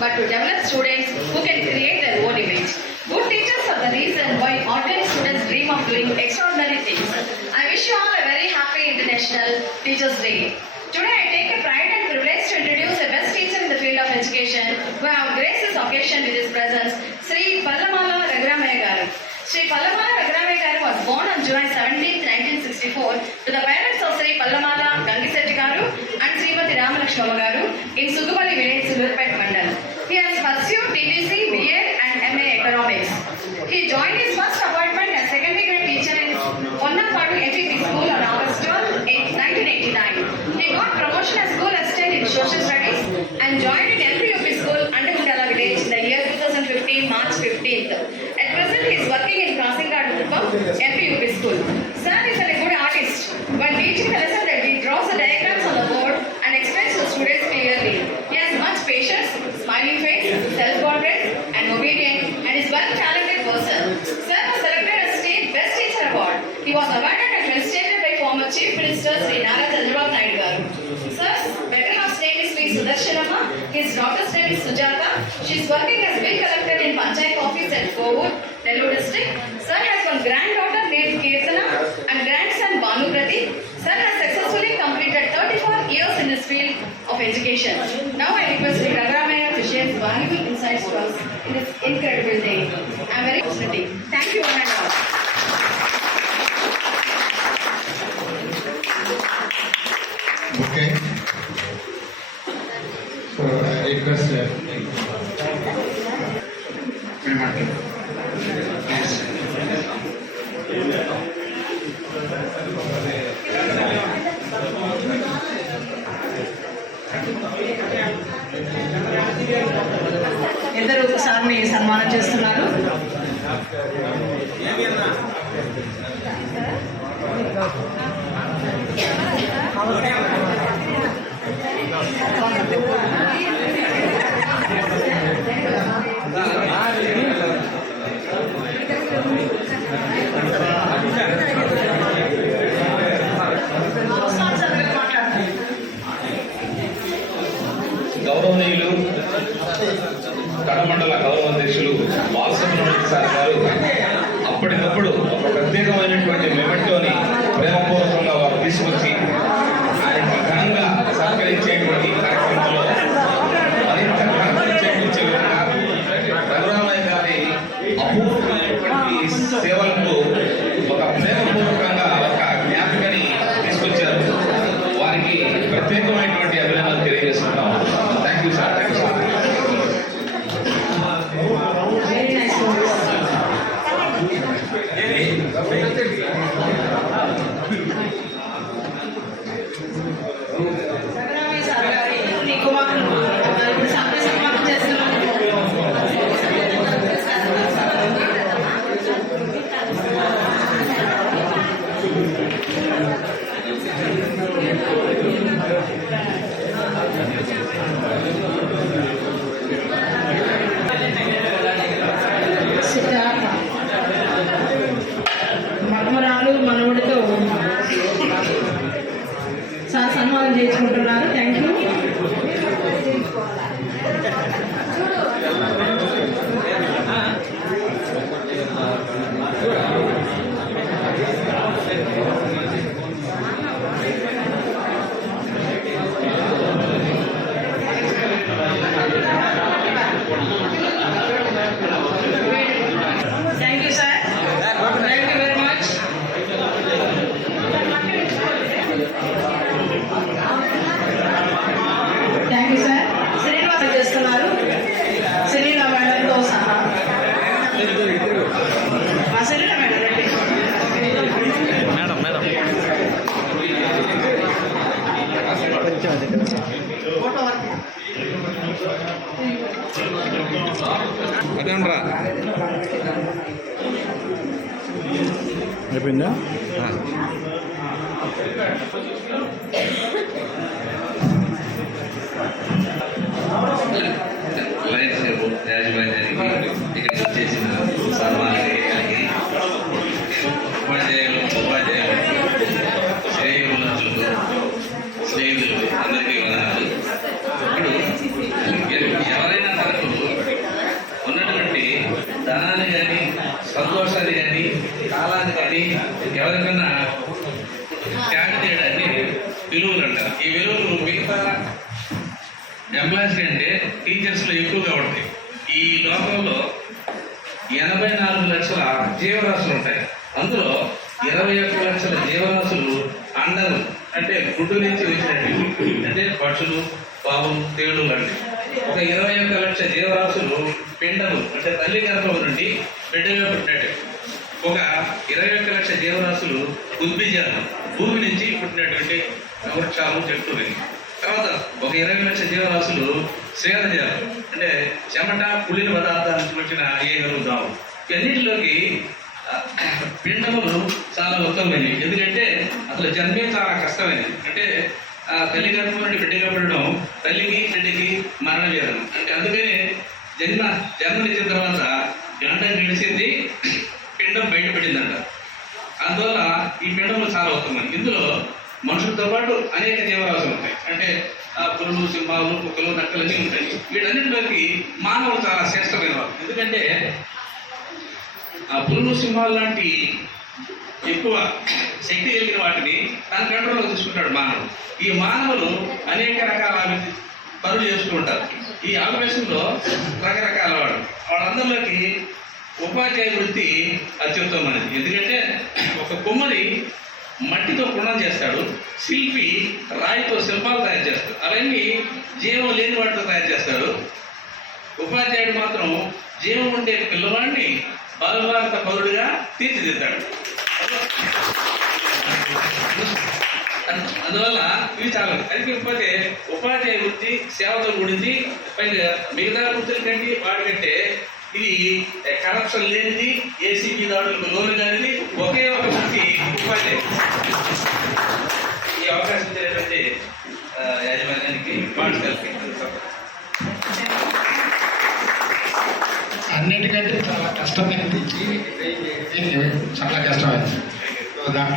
but to develop students who can create their own image. Good teachers are the reason why ordinary students dream of doing extraordinary things. I wish you all a very happy International Teachers' Day. Today I take a pride and privilege to introduce a best teacher in the field of education who have graced this occasion with his presence, Sri Pallamala Raghuramaya Garu. Sri Pallamala Raghuramaya Garu was born on July 17, 1964 to the parents of Sri Pallamala Gangisetti Garu and Srimati Ramalakshmama Garu in Sugupalli village, Silverpet Mandal. He has pursued TTC, BA and MA Economics. He joined his first appointment as secondary grade teacher in Onnapadu FEP School on August 12, 1989. He got promotion as school assistant in social studies and joined in LPUP School under Mundala village in the year 2015, March 15th. At present, he is working in Crossing Guard LPUP School. Sir is a good artist. When teaching the lesson, that he draws the diagrams on the board and explains to the students clearly. He has much patience, smiling face, self-confidence and obedient, and is well-talented person. Sir was selected as State Best Teacher Award. He was awarded and felicitated by former Chief Minister Sri Nara Chandrababu Naidu Garu. Sir's better half's name is Sri Sudarshanama. His daughter's name is Sujata. She is working as bill collector in Panchayat office at Kovur, Nellore district. Sir has one granddaughter named Kirtana and grandson Banu Pradeep. Sir has successfully completed 34 years in this field of education. Now I request Sri Raghuramaya to share his valuable insights to us in this incredible day. I am very fortunate. Thank you one and all. Okay. So I request ఇద్దరు ఒకసారి సన్మానం చేస్తున్నారు. గౌరవనీయులు కడమండల గౌరవ అధ్యక్షులు Balasubrahmanyam sir గారు అప్పటికప్పుడు ఒక ప్రత్యేకమైనటువంటి మెమెంటోని ప్రేమపూర్వకంగా వారు తీసుకొచ్చి ఆయనకి ఘనంగా సత్కరించేటువంటి కార్యక్రమంలో మరింత ఘనంగా చేకూర్చే విధంగా రఘురామయ్య గారి అపూర్వమైనటువంటి సేవలకు ఒక ప్రేమపూర్వకంగా ఒక జ్ఞాపికని తీసుకొచ్చారు. వారికి ప్రత్యేకమైనటువంటి అభినందనలు తెలియజేస్తున్నాం. Thank you sir. Thank you sir. మనవడితో సన్మానం చేసుకుంటున్నారు. Thank you. అదేంట్రా అయిపోయిందా? లయన్స్ యాజమాన్యానికి ఇక్కడ చేసిన సన్మానానికి ఉపాధ్యాయులు శ్రేయోభిలాషులు స్నేహితులు అందరికీ వందనాలు. ఇప్పుడు ఎవరైనా ధనాన్ని కానీ సంతోషాన్ని కానీ కాలాన్ని కానీ ఎవరికన్నా త్యాగం చేయడాన్ని విలువలు అంటారు. ఈ విలువలు మిగతా ఎంప్లాయీస్ కంటే టీచర్స్లో ఎక్కువగా ఉంటాయి. ఈ లోకంలో 84 లక్షల జీవరాశులు ఉంటాయి. అందులో 21 లక్షల జీవరాశులు అండలు అంటే గుడ్డు నుంచి వచ్చినట్టు, అంటే పక్షులు, పావులు, తేళ్లు లాంటివి. ఒక 21 లక్ష జీవరాశులు పిండలు అంటే తల్లి గర్భం నుండి బిడ్డగా పుట్టినట్టు. ఒక 21 లక్ష జీవరాశులు ఉద్భిజాలు భూమి నుంచి పుట్టినటువంటి వృక్షాలు, చెట్లు. తర్వాత ఒక 20 లక్ష జీవరాశులు శ్వేతజాలు అంటే చెమట, పులిన పదార్థాల నుంచి వచ్చిన ఈగలు, దావు. ఇవన్నిటిలోకి పిండములు చాలా ఉత్తమమైనవి. ఎందుకంటే అసలు జన్మే చాలా కష్టమైనది. అంటే తల్లి గర్భం నుండి బిడ్డగా పుట్టడం తల్లికి బిడ్డకి మరణ వేదన. అంటే అందుకనే జన్మనిచ్చిన తర్వాత గంట గడిచింది పిండం బయటపడిందంట. అందువల్ల ఈ పిండములు చాలా ఉత్తమం. ఇందులో మనుషులతో పాటు అనేక జీవరాశులు ఉంటాయి. అంటే పులులు, సింహాలు, కుక్కలు, నక్కలన్నీ ఉంటాయి. వీటన్నిటిలోకి మానవులు చాలా శ్రేష్టమైన వారు. ఎందుకంటే పులులు, సింహాలు లాంటి ఎక్కువ శక్తి కలిగిన వాటిని తన కంట్రోల్లో తీసుకుంటాడు మానవుడు. ఈ మానవులు అనేక రకాల పనులు చేస్తూ ఉంటారు. ఈ ఆపరేషన్లో రకరకాల వాళ్ళందరిలోకి ఉపాధ్యాయ వృత్తి అత్యుత్తమైనది. ఎందుకంటే ఒక కుమ్మరి మట్టితో కుండం చేస్తాడు, శిల్పి రాయితో శిల్పాలు తయారు చేస్తాడు. అవన్నీ జీవం లేని వాటితో తయారు చేస్తాడు. ఉపాధ్యాయుడు మాత్రం జీవం ఉండే పిల్లవాడిని బలభారత పౌరుడిగా తీర్చిదిద్దాడు. అందువల్ల ఇవి చాలా అయిపోతే ఉపాధ్యాయ వృత్తి సేవతో కూడింది. పైగా మిగతా వృత్తుల కంటే వాటికంటే ఇది కరప్షన్ లేనిది, ఏసీబీ దాడులకు లోను కానిది ఒకే ఒక వృత్తి ఉపాధ్యాయ. ఈ అవకాశం ఇచ్చినటువంటి యాజమాన్యానికి పాఠశాలకి అన్నిటికంటే చాలా కష్టమైనది, చాలా కష్టమైనది. దాంట్లో